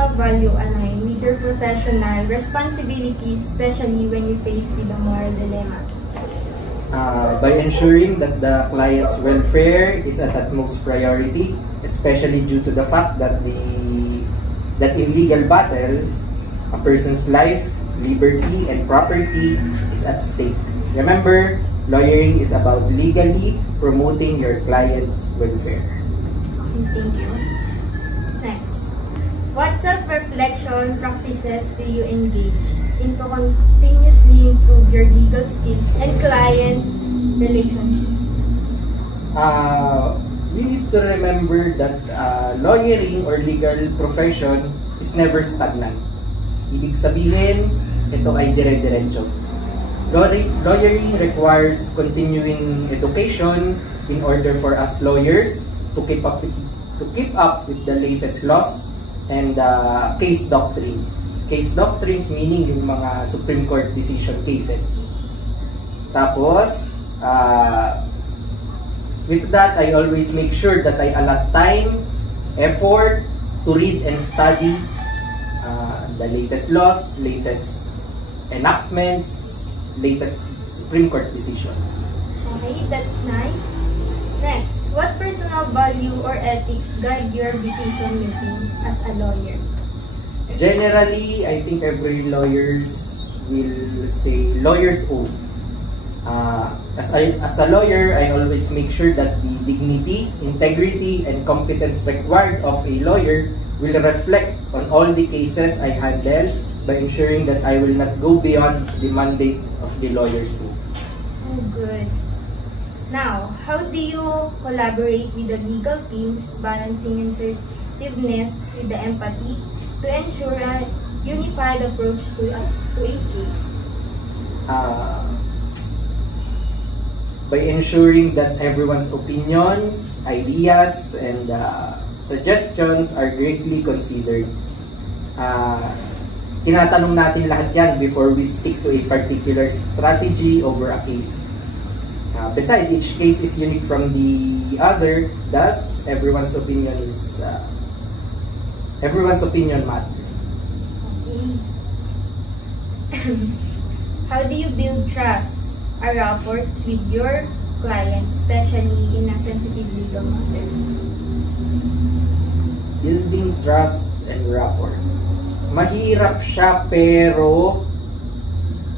personal value align with your professional responsibilities, especially when you face with the moral dilemmas? By ensuring that the client's welfare is at utmost priority, especially due to the fact that in legal battles, a person's life, liberty, and property is at stake. Remember, lawyering is about legally promoting your client's welfare. Thank you. Next, what self-reflection practices do you engage in to continuously improve your legal skills and client relationships? We need to remember that lawyering or legal profession is never stagnant. Ibig sabihin, ito ay dire-diretso. Lawyering requires continuing education in order for us lawyers to keep up with the latest laws and case doctrines. Case doctrines meaning yung mga Supreme Court decision cases. Tapos, with that, I always make sure that I allot time, effort to read and study the latest laws, latest enactments, latest Supreme Court decisions. Okay, that's nice. Next, what personal value or ethics guide your decision making as a lawyer? Generally, I think every lawyers will say lawyer's oath. As a lawyer, I always make sure that the dignity, integrity, and competence required of a lawyer will reflect on all the cases I handle by ensuring that I will not go beyond the mandate of the lawyer's oath. Oh, good. Now, how do you collaborate with the legal teams, balancing assertiveness with the empathy to ensure a unified approach to a case? By ensuring that everyone's opinions, ideas, and suggestions are greatly considered. Tinatanong natin lahat yan before we stick to a particular strategy over a case. Besides, each case is unique from the other, thus everyone's opinion matters. Okay. How do you build trust or rapports with your clients, especially in a sensitive legal matters? Building trust and rapport. Mahirap siya, pero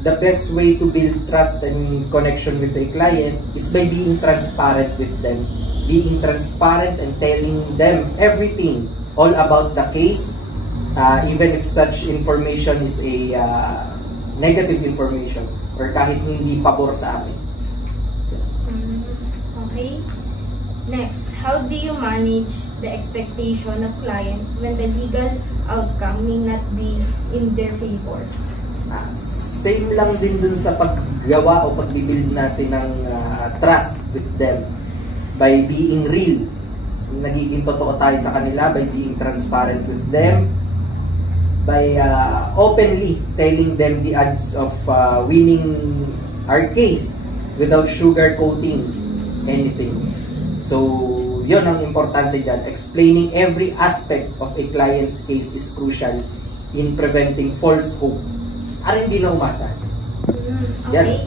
the best way to build trust and connection with a client is by being transparent with them. Being transparent and telling them everything, all about the case, even if such information is a negative information or kahit hindi pabor sa amin. Okay. Next, how do you manage the expectation of client when the legal outcome may not be in their favor? Same lang din dun sa paggawa o pag-build natin ng trust with them by being real. Nagiging totoo tayo sa kanila by being transparent with them, by openly telling them the odds of winning our case without sugarcoating anything. So, yun ang importante dyan. Explaining every aspect of a client's case is crucial in preventing false hope. Hindi na umasa. Okay. Yan.